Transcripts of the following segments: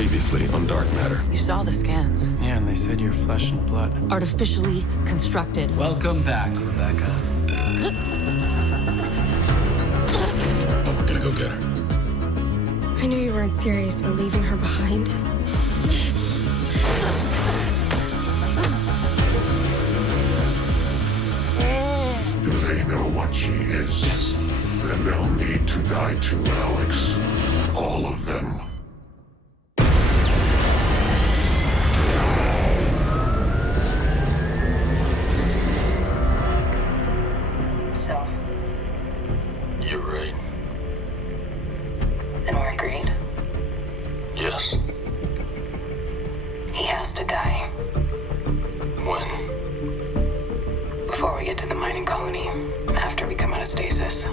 Previously on Dark Matter. You saw the scans. Yeah, and they said you're flesh and blood. Artificially constructed. Welcome back, Rebecca. Oh, we're gonna go get her. I knew you weren't serious about leaving her behind. Do they know what she is? Yes. Then they'll need to die too, Alex. All of them. So, You're right. and we're agreed. Yes. He has to die When? before we get to the mining colony, after we come out of stasis.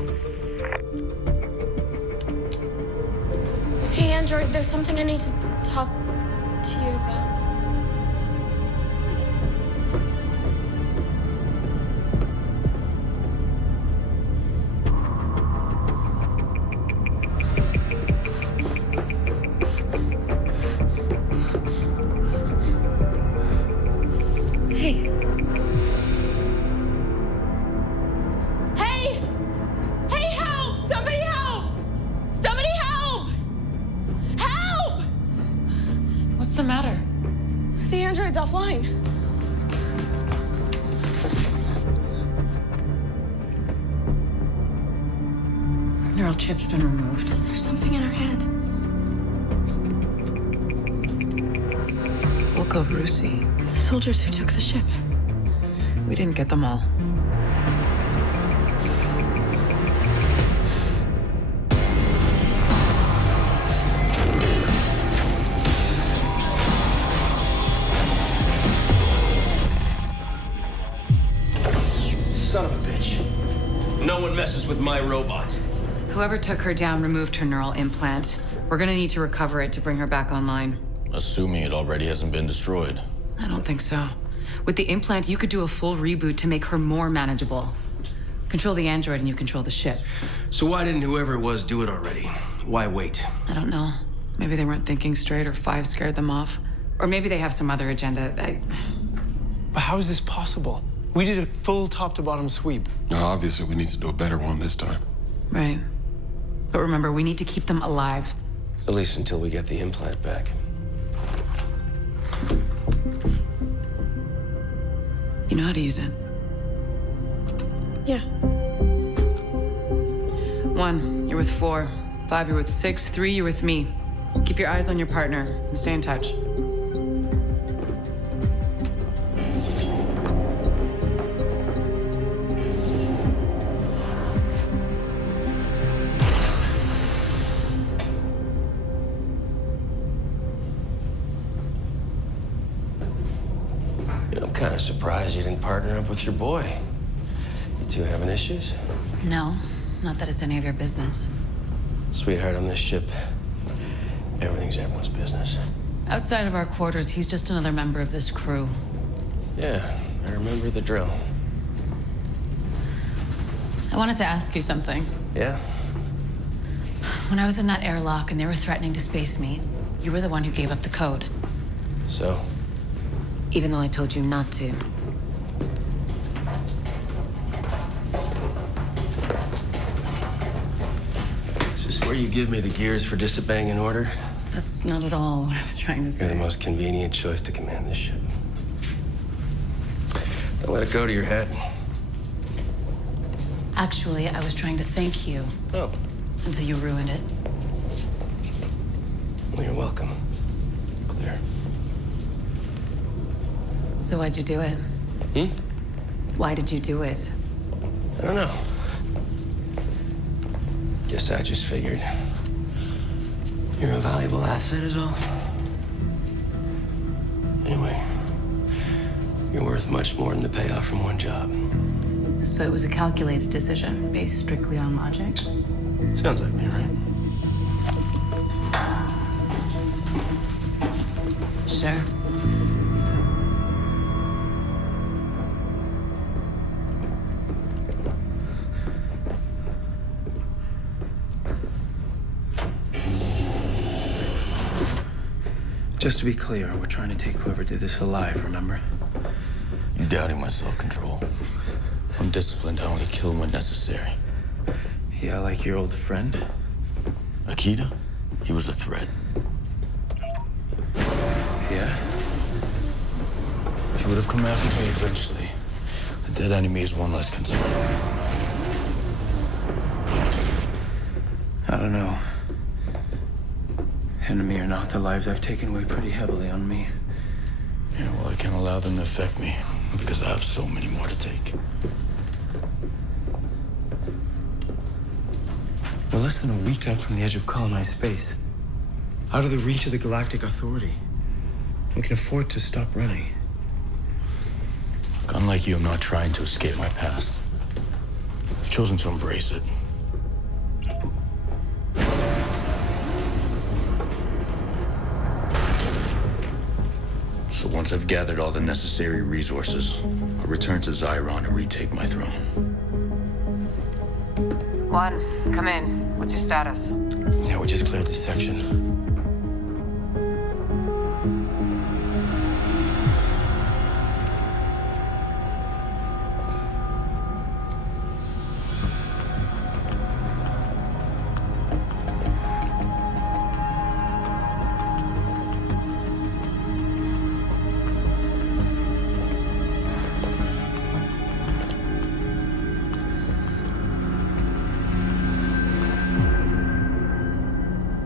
Hey, Android, there's something I need to talk to you about. Hey. Hey! Hey, help! Somebody help! Somebody help! Help! What's the matter? The android's offline. Neural chip's been removed. There's something in her hand. Bulk of Rusi. The soldiers who took the ship. We didn't get them all. Son of a bitch. No one messes with my robot. Whoever took her down removed her neural implant. We're gonna need to recover it to bring her back online. Assuming it already hasn't been destroyed. I don't think so. With the implant, you could do a full reboot to make her more manageable. Control the android and you control the ship. So why didn't whoever it was do it already? Why wait? I don't know. Maybe they weren't thinking straight or 5 scared them off. Or maybe they have some other agenda. But how is this possible? We did a full top-to-bottom sweep. Now, obviously, we need to do a better one this time. Right. But remember, we need to keep them alive. At least until we get the implant back. You know how to use it. Yeah. 1, you're with 4. 5, you're with 6. 3, you're with me. Keep your eyes on your partner and stay in touch. You know, I'm kind of surprised you didn't partner up with your boy. You two having issues? No, not that it's any of your business. Sweetheart, on this ship, everything's everyone's business. Outside of our quarters, he's just another member of this crew. Yeah, I remember the drill. I wanted to ask you something. Yeah? When I was in that airlock and they were threatening to space me, you were the one who gave up the code, So? even though I told you not to. Is this where you give me the gears for disobeying an order? That's not at all what I was trying to You're say. the most convenient choice to command this ship. Don't let it go to your head. Actually, I was trying to thank you Oh, until you ruined it. well, you're welcome. Clear. So why'd you do it? Why did you do it? I don't know. Guess I just figured you're a valuable asset is all. Anyway, you're worth much more than the payoff from one job. So it was a calculated decision based strictly on logic? Sounds like me, right? Sure. Just to be clear, we're trying to take whoever did this alive, remember? You doubting my self-control. I'm disciplined. I only kill when necessary. Yeah, like your old friend? Akita? He was a threat. Yeah? He would have come after me eventually. A dead enemy is one less concern. I don't know. Enemy or not, the lives I've taken weigh pretty heavily on me. Yeah, well, I can't allow them to affect me because I have so many more to take. We're less than a week out from the edge of colonized space. Out of the reach of the Galactic Authority. We can afford to stop running. Look, unlike you, I'm not trying to escape my past. I've chosen to embrace it. So once I've gathered all the necessary resources, I'll return to Zyron and retake my throne. One, come in. What's your status? Yeah, we just cleared this section.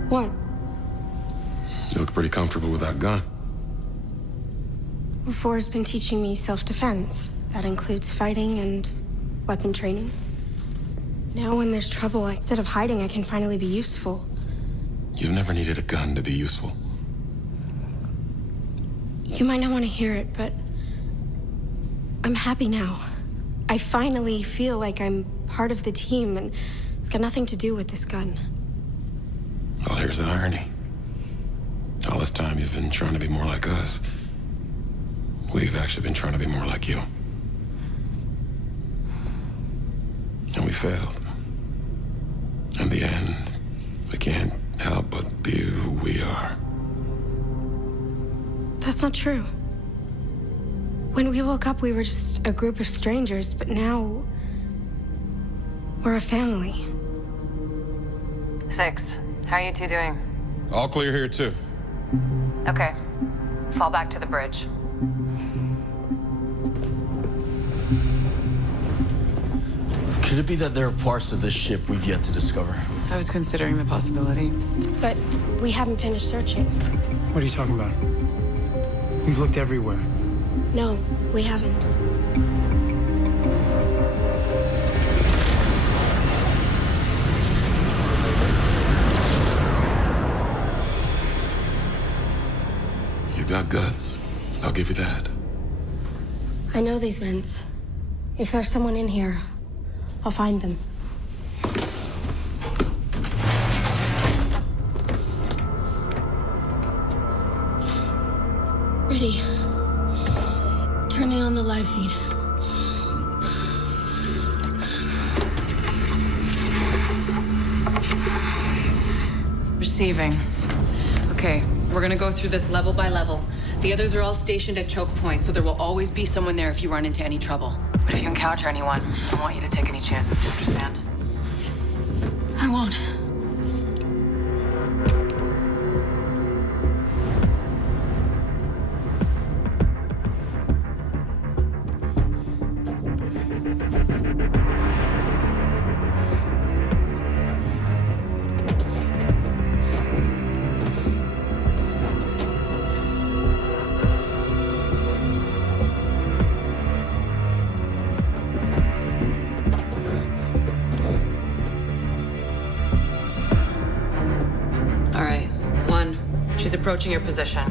What? You look pretty comfortable with that gun. Four's been teaching me self-defense. That includes fighting and weapon training. Now when there's trouble, instead of hiding, I can finally be useful. You've never needed a gun to be useful. You might not want to hear it, but I'm happy now. I finally feel like I'm part of the team, and it's got nothing to do with this gun. Well, here's the irony. All this time you've been trying to be more like us. We've actually been trying to be more like you. And we failed. In the end, we can't help but be who we are. That's not true. When we woke up, we were just a group of strangers, but now we're a family. 6, how are you two doing? All clear here, too. Okay, fall back to the bridge. Could it be that there are parts of this ship we've yet to discover? I was considering the possibility. But we haven't finished searching. What are you talking about? We've looked everywhere. No, we haven't. You've got guts. I'll give you that. I know these vents. If there's someone in here, I'll find them. Ready. Turning on the live feed. Receiving. Okay, we're gonna go through this level by level. The others are all stationed at choke points, so there will always be someone there if you run into any trouble. But if you encounter anyone, I don't want you to take any chances, you understand? I won't. All right, 1, she's approaching your position.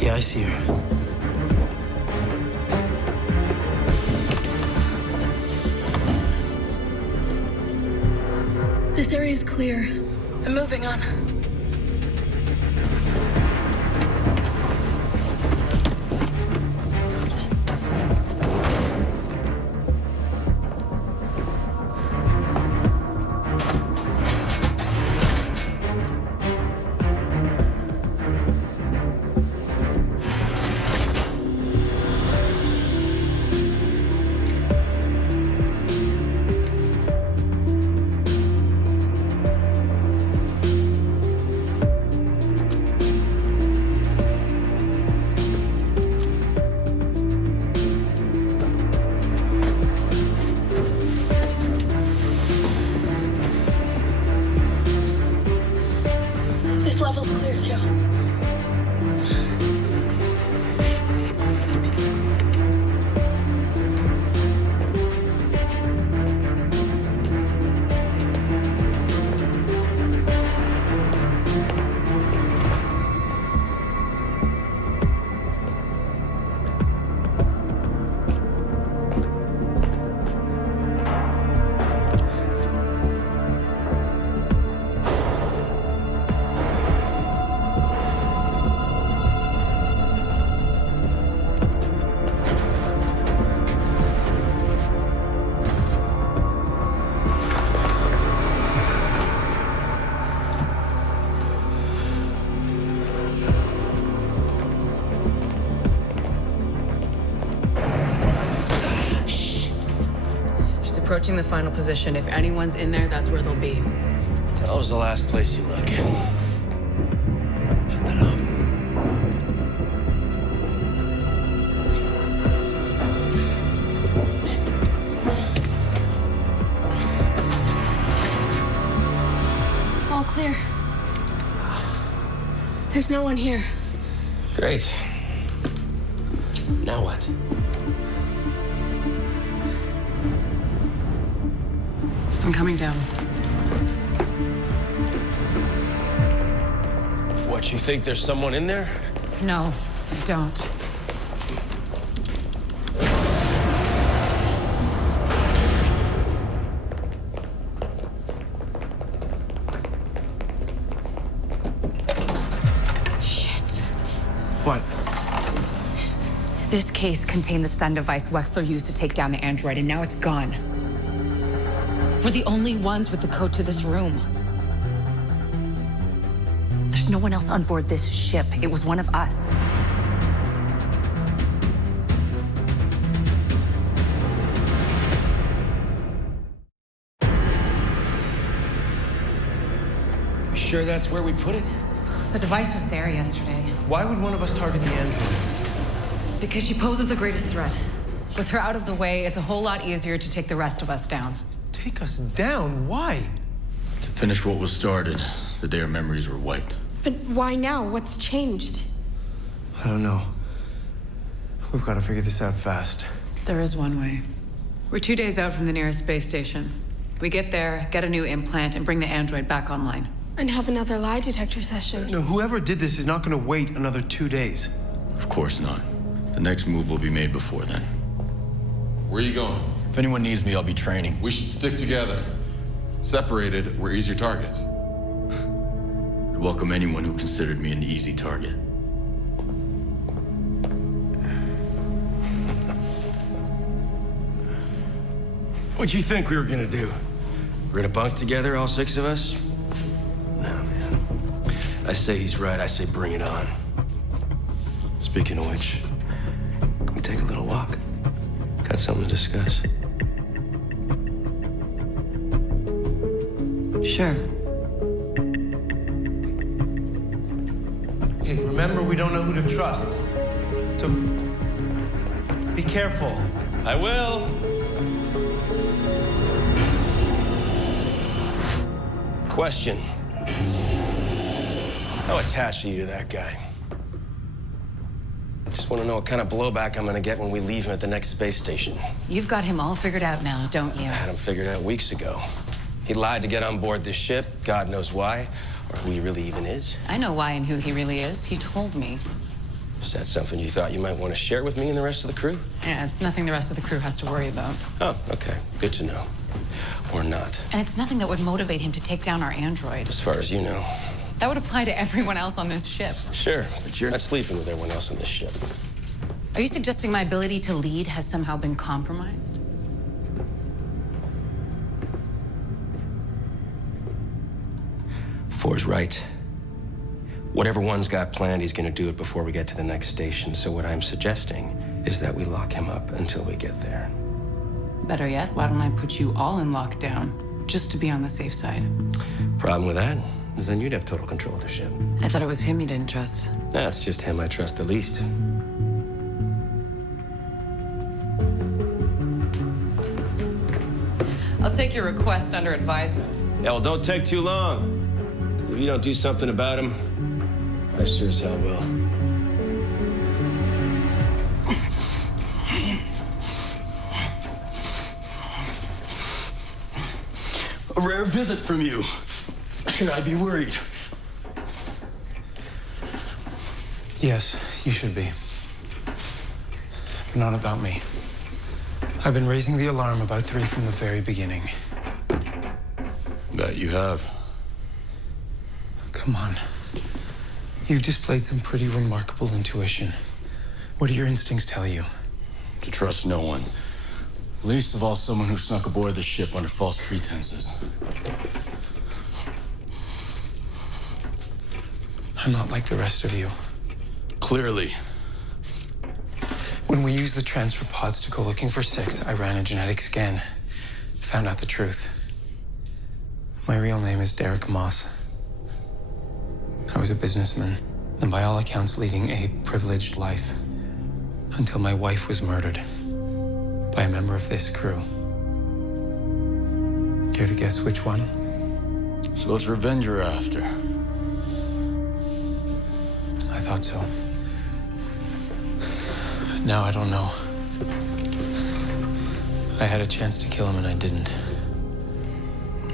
Yeah, I see her. This area is clear. I'm moving on. approaching the final position. If anyone's in there, that's where they'll be. It's always the last place you look. Shut that off. All clear. There's no one here. Great. Now what? I'm coming down. What, you think there's someone in there? No, I don't. What? This case contained the stun device Wexler used to take down the android, and now it's gone. We're the only ones with the code to this room. There's no one else on board this ship. It was one of us. You sure that's where we put it? The device was there yesterday. Why would one of us target the android? Because she poses the greatest threat. With her out of the way, it's a whole lot easier to take the rest of us down. Take us down? Why? To finish what was started the day our memories were wiped. But why now? What's changed? I don't know. We've got to figure this out fast. There is one way. We're 2 days out from the nearest space station. We get there, get a new implant, and bring the android back online. And have another lie detector session. No, whoever did this is not going to wait another 2 days. Of course not. The next move will be made before then. Where are you going? If anyone needs me, I'll be training. We should stick together. Separated, we're easier targets. I welcome anyone who considered me an easy target. What'd you think we were going to do? We're gonna bunk together, all 6 of us? No, man. I say he's right. I say bring it on. Speaking of which, can we take a little walk? Got something to discuss. Sure. Hey, remember, we don't know who to trust. So be careful. I will. Question. How attached are you to that guy? I just want to know what kind of blowback I'm gonna get when we leave him at the next space station. You've got him all figured out now, don't you? I had him figured out weeks ago. He lied to get on board this ship, God knows why, or who he really even is. I know why and who he really is. He told me. Is that something you thought you might want to share with me and the rest of the crew? Yeah, it's nothing the rest of the crew has to worry about. Oh, okay. Good to know. Or not, And it's nothing that would motivate him to take down our android. as far as you know. That would apply to everyone else on this ship. Sure, but you're not sleeping with everyone else on this ship. Are you suggesting my ability to lead has somehow been compromised? Four's right. Whatever one's got planned, he's gonna do it before we get to the next station. So what I'm suggesting is that we lock him up until we get there. Better yet, why don't I put you all in lockdown, just to be on the safe side? Problem with that is then you'd have total control of the ship. I thought it was him you didn't trust. That's just him I trust the least. I'll take your request under advisement. Yeah, well, don't take too long. 'Cause if you don't do something about him, I sure as hell will. A rare visit from you. Should I be worried? Yes, you should be. But not about me. I've been raising the alarm about 3 from the very beginning. Bet you have. Come on. You've displayed some pretty remarkable intuition. What do your instincts tell you? To trust no one. Least of all someone who snuck aboard the ship under false pretenses. I'm not like the rest of you. Clearly. When we used the transfer pods to go looking for 6, I ran a genetic scan. found out the truth. My real name is Derek Moss. I was a businessman, and by all accounts leading a privileged life, until my wife was murdered by a member of this crew. Care to guess which one? So it's revenge you're after. I thought so. Now I don't know. I had a chance to kill him and I didn't.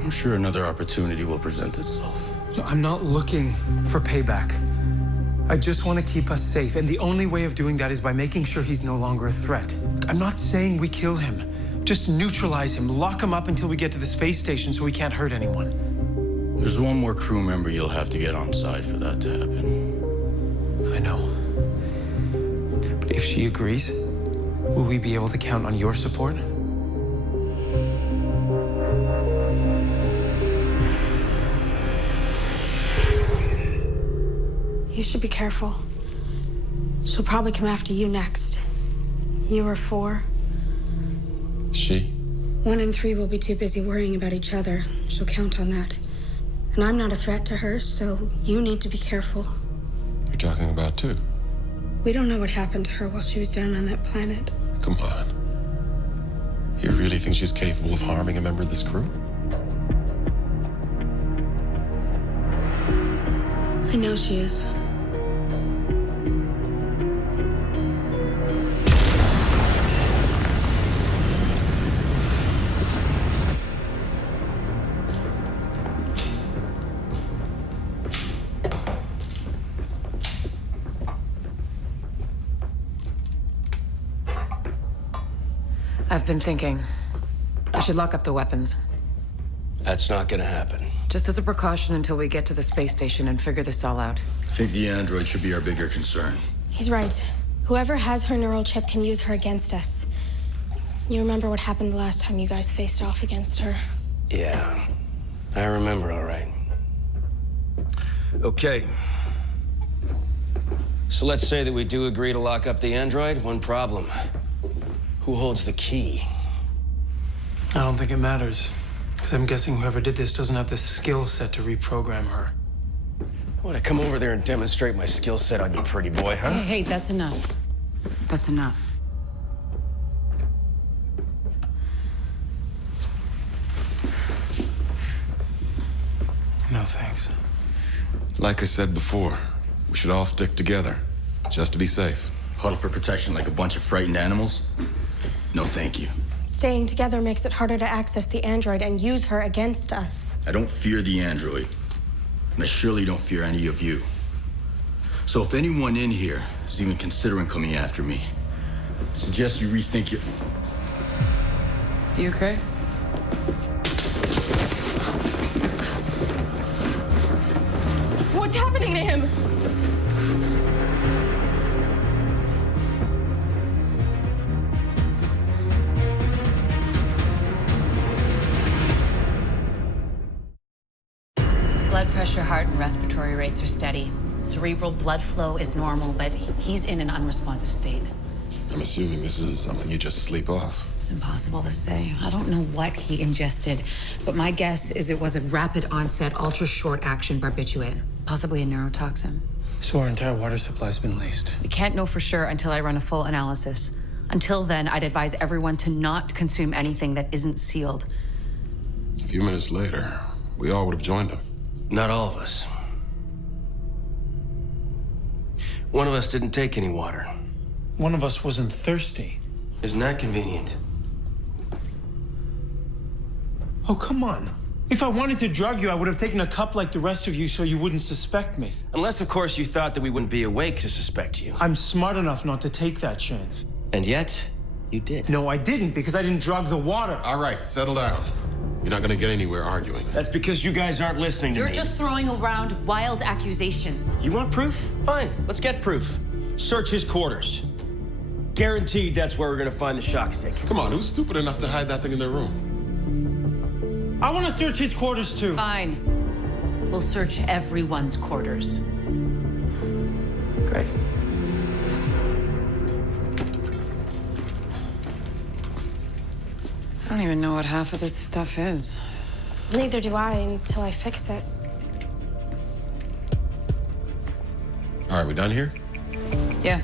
I'm sure another opportunity will present itself. No, I'm not looking for payback. I just want to keep us safe, and the only way of doing that is by making sure he's no longer a threat. I'm not saying we kill him. Just neutralize him, lock him up until we get to the space station so he can't hurt anyone. There's one more crew member you'll have to get on side for that to happen. I know. But if she agrees, will we be able to count on your support? You should be careful. She'll probably come after you next. You are 4. She? 1 and 3 will be too busy worrying about each other. She'll count on that. And I'm not a threat to her, so you need to be careful. You're talking about 2? We don't know what happened to her while she was down on that planet. Come on. You really think she's capable of harming a member of this crew? I know she is. I've been thinking. We should lock up the weapons. That's not gonna happen. Just as a precaution until we get to the space station and figure this all out. I think the android should be our bigger concern. He's right. Whoever has her neural chip can use her against us. You remember what happened the last time you guys faced off against her? Yeah, I remember, all right. Okay. So let's say that we do agree to lock up the android. One problem. Who holds the key? I don't think it matters. Because I'm guessing whoever did this doesn't have the skill set to reprogram her. I want to come over there and demonstrate my skill set on you, pretty boy, huh? Hey, that's enough. That's enough. No, thanks. Like I said before, we should all stick together, just to be safe. Huddle for protection like a bunch of frightened animals? No, thank you. Staying together makes it harder to access the android and use her against us. I don't fear the android, and I surely don't fear any of you. So if anyone in here is even considering coming after me, I suggest you rethink your... You okay? What's happening to him? Blood pressure, heart, and respiratory rates are steady. Cerebral blood flow is normal, but he's in an unresponsive state. I'm assuming this is something you just sleep off. It's impossible to say. I don't know what he ingested, but my guess is it was a rapid onset, ultra short action barbiturate, possibly a neurotoxin. So our entire water supply's been laced. We can't know for sure until I run a full analysis. Until then, I'd advise everyone to not consume anything that isn't sealed. A few minutes later, we all would have joined him. Not all of us. One of us didn't take any water. One of us wasn't thirsty. Isn't that convenient? Oh, come on. If I wanted to drug you, I would have taken a cup like the rest of you so you wouldn't suspect me. Unless, of course, you thought that we wouldn't be awake to suspect you. I'm smart enough not to take that chance. And yet, you did. No, I didn't, because I didn't drug the water. All right, settle down. You're not gonna get anywhere arguing. That's because you guys aren't listening to me. You're just throwing around wild accusations. You want proof? Fine, let's get proof. Search his quarters. Guaranteed that's where we're gonna find the shock stick. Come on, who's stupid enough to hide that thing in their room? I want to search his quarters, too. Fine. We'll search everyone's quarters. Great. don't even know what half of this stuff is. Neither do I until I fix it. All right, we done here? Yeah.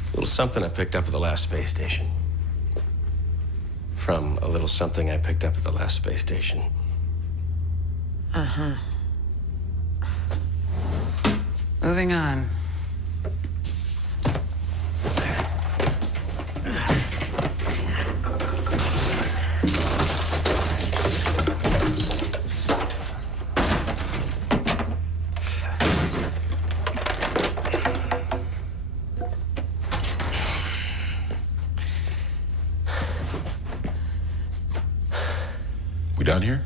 It's a little something I picked up at the last space station. From a little something I picked up at the last space station. Uh-huh. Moving on. We done here?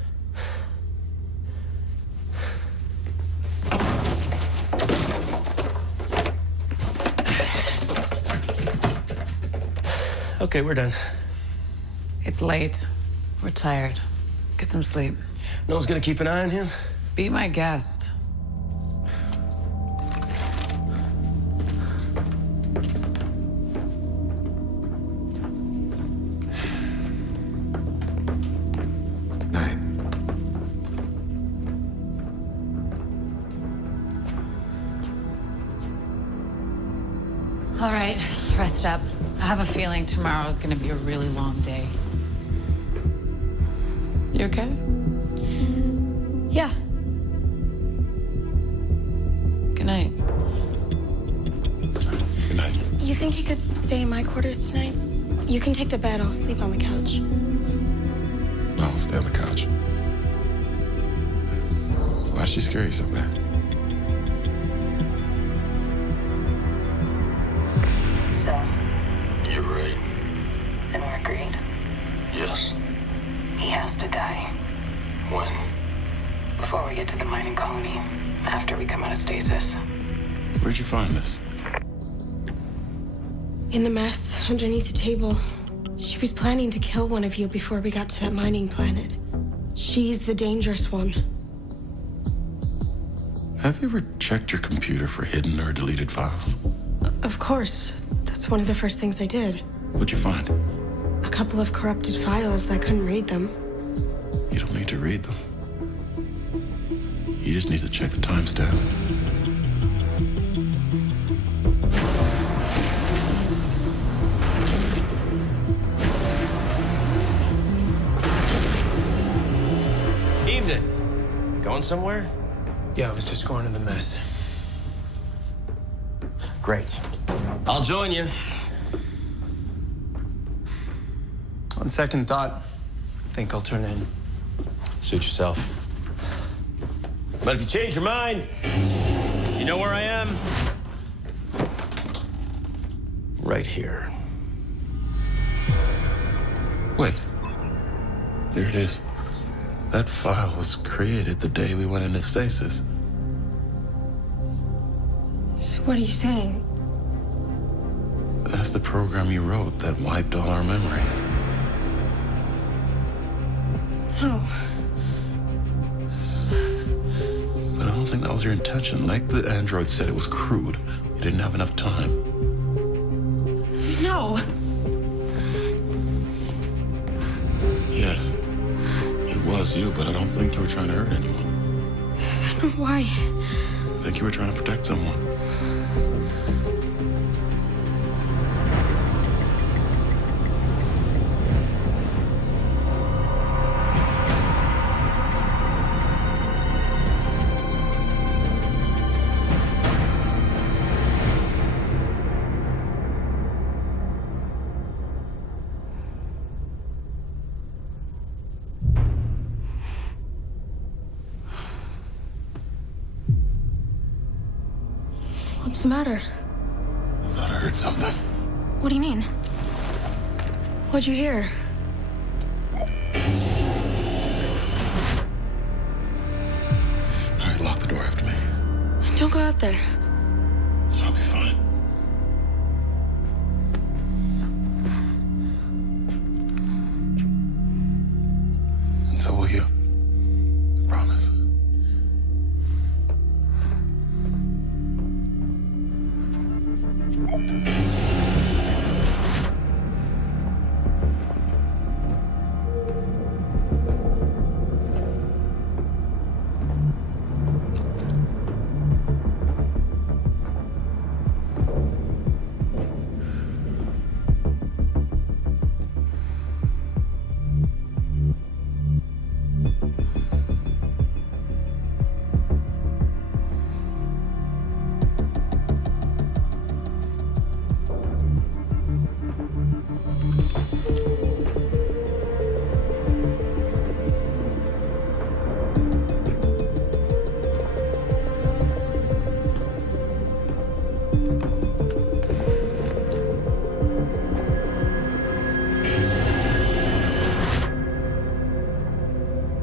Okay, we're done. It's late. We're tired. Get some sleep. No one's gonna keep an eye on him? Be my guest. Night. All right, rest up. I have a feeling tomorrow is gonna be a really long day. You okay? Yeah. Good night. Good night. You think you could stay in my quarters tonight? You can take the bed. I'll sleep on the couch. I'll stay on the couch. Why'd she scare you so bad? So, You're right. then we're agreed. Yes. He has to die. When? Before we get to the mining colony. After we come out of stasis. Where'd you find this? In the mess, underneath the table. She was planning to kill one of you before we got to that mining planet. She's the dangerous one. Have you ever checked your computer for hidden or deleted files? Of course. That's one of the first things I did. What'd you find? A couple of corrupted files. I couldn't read them. You don't need to read them. You just need to check the timestamp. Evening. Going somewhere? Yeah, I was just going to the mess. Great. I'll join you. On second thought, I think I'll turn in. Suit yourself. But if you change your mind, you know where I am? Right here. Wait. There it is. That file was created the day we went into stasis. So what are you saying? That's the program you wrote that wiped all our memories. Oh. But I don't think that was your intention. Like the android said, it was crude. You didn't have enough time. No. Yes. It was you, but I don't think you were trying to hurt anyone. Why? I think you were trying to protect someone. What's the matter? I thought I heard something. What do you mean? What'd you hear? All right, lock the door after me. Don't go out there. I'll be fine. so will you. Promise.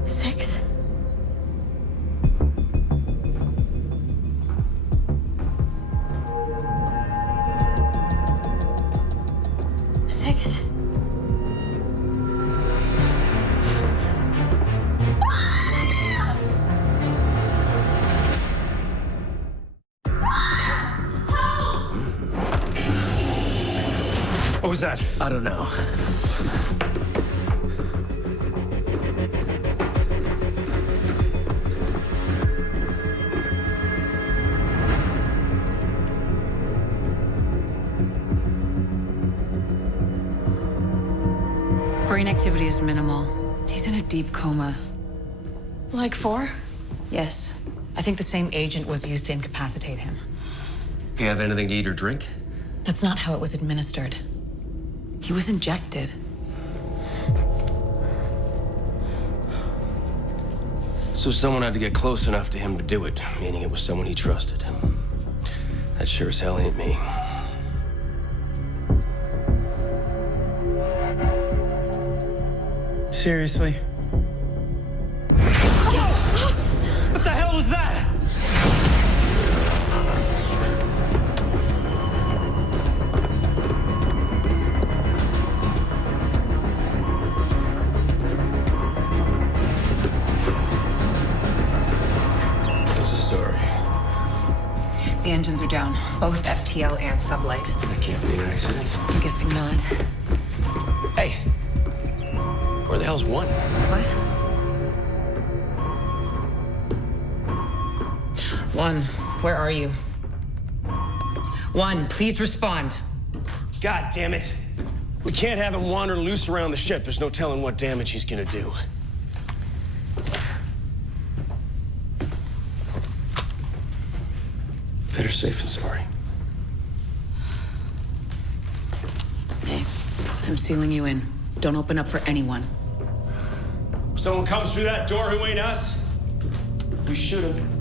Six. Six. What was that? I don't know. Brain activity is minimal. He's in a deep coma. Like 4? Yes. I think the same agent was used to incapacitate him. You have anything to eat or drink? That's not how it was administered. He was injected. So someone had to get close enough to him to do it, meaning it was someone he trusted. That sure as hell ain't me. Seriously? What the hell was that? What's the story? The engines are down, both FTL and sublight. That can't be an accident. I'm guessing not. Hey, where the hell's one? What? One, where are you? One, please respond. God damn it. We can't have him wander loose around the ship. There's no telling what damage he's gonna do. Better safe than sorry. Hey, I'm sealing you in. Don't open up for anyone. If someone comes through that door who ain't us, we shoot him.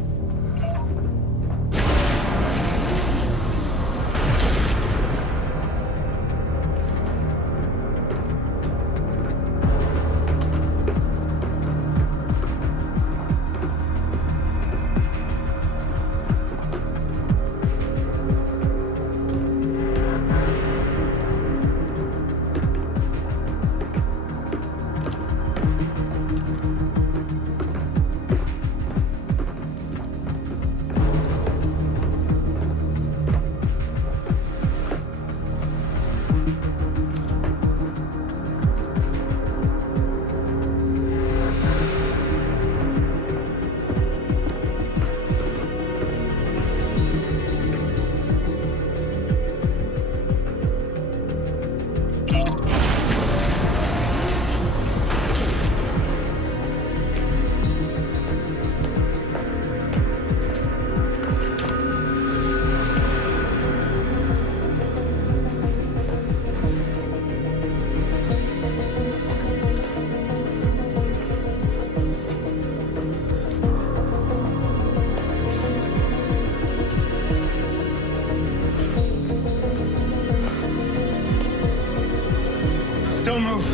Don't move.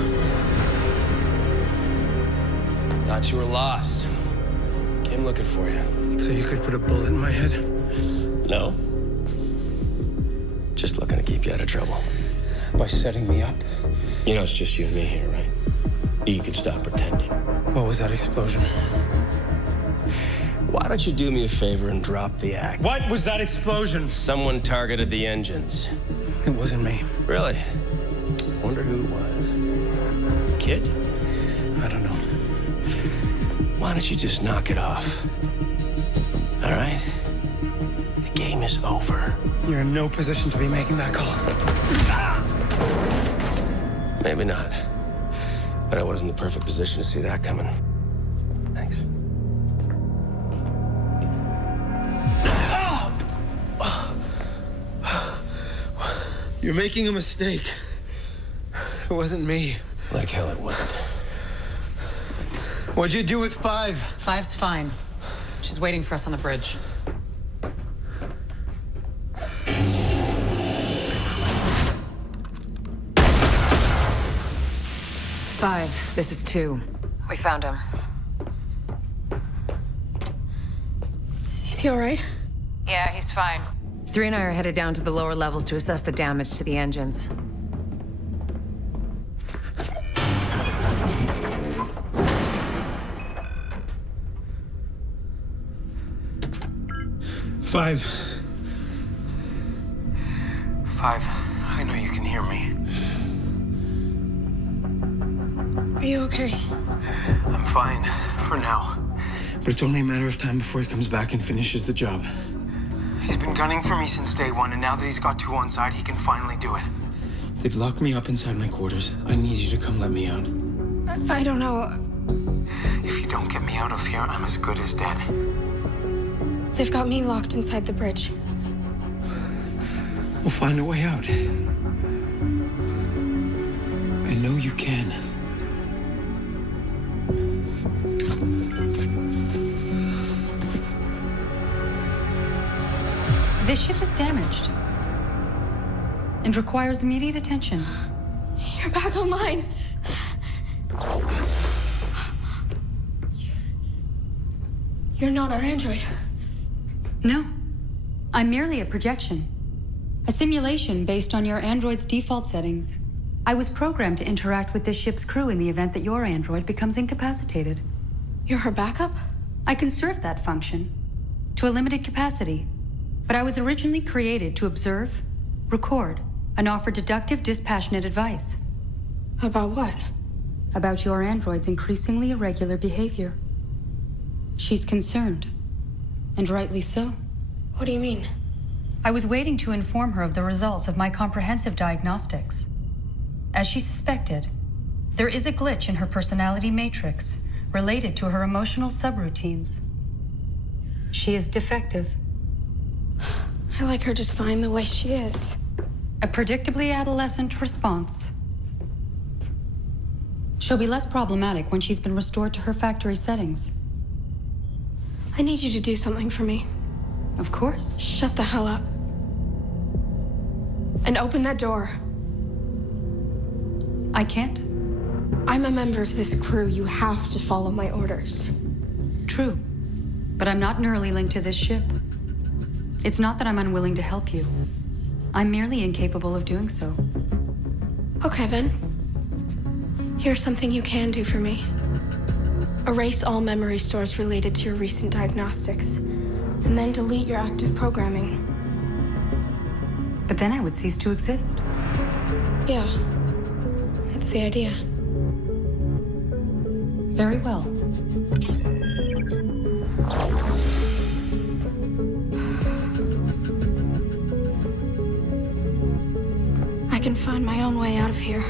Thought you were lost. Came looking for you. So you could put a bullet in my head? No. Just looking to keep you out of trouble. By setting me up? You know it's just you and me here, right? You could stop pretending. What was that explosion? Why don't you do me a favor and drop the act? What was that explosion? Someone targeted the engines. It wasn't me. Really? Wonder who it was. Kid? I don't know. Why don't you just knock it off? All right? The game is over. You're in no position to be making that call. Maybe not. But I was in the perfect position to see that coming. Thanks. You're making a mistake. It wasn't me. Like hell it wasn't. What'd you do with 5? 5's fine. She's waiting for us on the bridge. Five, this is 2. We found him. Is he all right? Yeah, he's fine. 3 and I are headed down to the lower levels to assess the damage to the engines. Five, I know you can hear me. Are you okay? I'm fine, for now. But it's only a matter of time before he comes back and finishes the job. He's been gunning for me since day 1, and now that he's got 2 on side, he can finally do it. They've locked me up inside my quarters. I need you to come let me out. I don't know. If you don't get me out of here, I'm as good as dead. They've got me locked inside the bridge. We'll find a way out. I know you can. This ship is damaged and requires immediate attention. You're back online. You're not our android. No, I'm merely a projection. A simulation based on your android's default settings. I was programmed to interact with this ship's crew in the event that your android becomes incapacitated. You're her backup? I can serve that function to a limited capacity, but I was originally created to observe, record, and offer deductive, dispassionate advice. About what? About your android's increasingly irregular behavior. She's concerned, and rightly so. What do you mean? I was waiting to inform her of the results of my comprehensive diagnostics. As she suspected, there is a glitch in her personality matrix related to her emotional subroutines. She is defective. I like her just fine the way she is. A predictably adolescent response. She'll be less problematic when she's been restored to her factory settings. I need you to do something for me. Of course. Shut the hell up. And open that door. I can't. I'm a member of this crew. You have to follow my orders. True. But I'm not neurally linked to this ship. It's not that I'm unwilling to help you. I'm merely incapable of doing so. Okay, then. Here's something you can do for me. Erase all memory stores related to your recent diagnostics, and then delete your active programming. But then I would cease to exist. Yeah. That's the idea. Very well. I can find my own way out of here.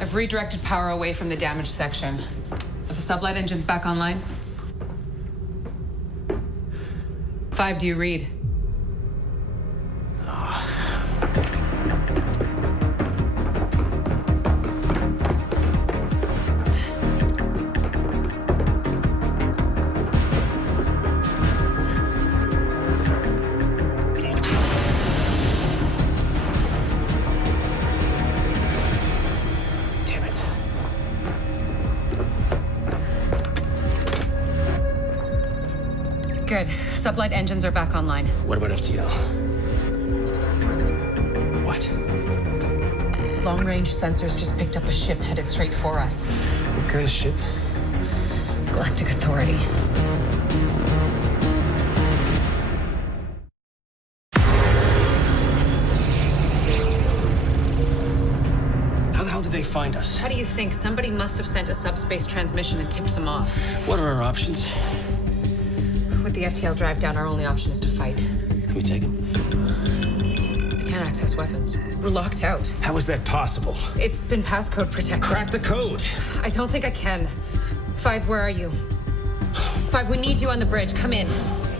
I've redirected power away from the damaged section. Are the sublight engines back online? 5, do you read? Good. Sublight engines are back online. What about FTL? What? Long-range sensors just picked up a ship headed straight for us. What kind of ship? Galactic Authority. How the hell did they find us? How do you think? Somebody must have sent a subspace transmission and tipped them off. What are our options? With the FTL drive down, our only option is to fight. Can we take them? I can't access weapons. We're locked out. How is that possible? It's been passcode protected. Crack the code. I don't think I can. 5, where are you? 5, we need you on the bridge. Come in.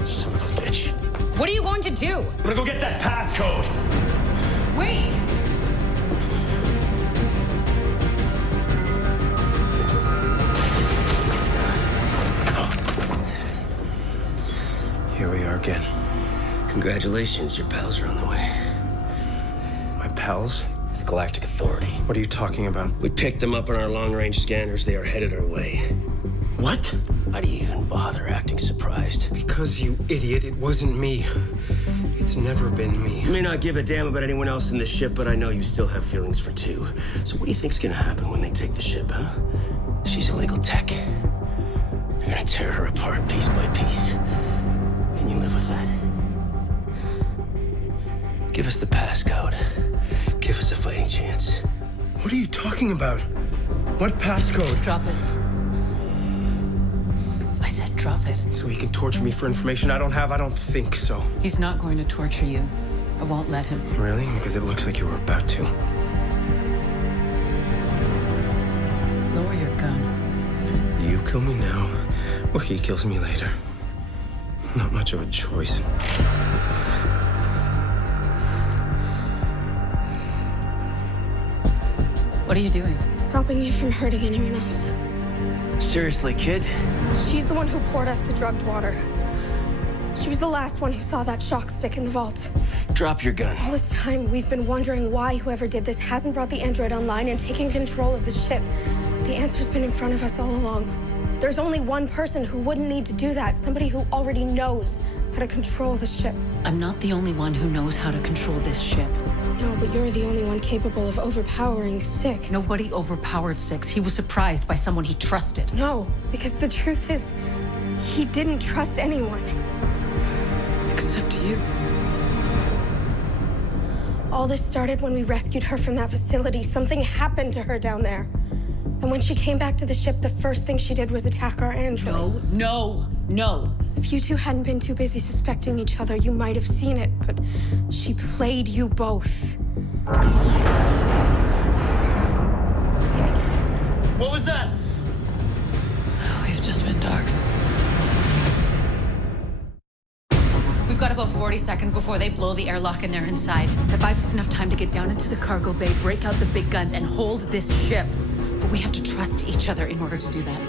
Son of a bitch. What are you going to do? I'm gonna go get that passcode. Wait! Here we are again. Congratulations, your pals are on the way. My pals? The Galactic Authority. What are you talking about? We picked them up on our long-range scanners. They are headed our way. What? Why do you even bother acting surprised? Because, you idiot, it wasn't me. It's never been me. You may not give a damn about anyone else in the ship, but I know you still have feelings for 2. So what do you think's gonna happen when they take the ship, huh? She's illegal tech. They're gonna tear her apart piece by piece. Can you live with that? Give us the passcode. Give us a fighting chance. What are you talking about? What passcode? Drop it. I said drop it. So he can torture me for information I don't have? I don't think so. He's not going to torture you. I won't let him. Really? Because it looks like you were about to. Lower your gun. You kill me now, or he kills me later. Not much of a choice. What are you doing? Stopping you from hurting anyone else. Seriously, kid? She's the one who poured us the drugged water. She was the last one who saw that shock stick in the vault. Drop your gun. All this time, we've been wondering why whoever did this hasn't brought the android online and taken control of the ship. The answer's been in front of us all along. There's only one person who wouldn't need to do that, somebody who already knows how to control the ship. I'm not the only one who knows how to control this ship. No, but you're the only one capable of overpowering 6. Nobody overpowered 6. He was surprised by someone he trusted. No, because the truth is, he didn't trust anyone. Except you. All this started when we rescued her from that facility. Something happened to her down there. And when she came back to the ship, the first thing she did was attack our android. No. If you two hadn't been too busy suspecting each other, you might have seen it, but she played you both. What was that? We've just been docked. We've got about 40 seconds before they blow the airlock and they're inside. That buys us enough time to get down into the cargo bay, break out the big guns, and hold this ship. But we have to trust each other in order to do that.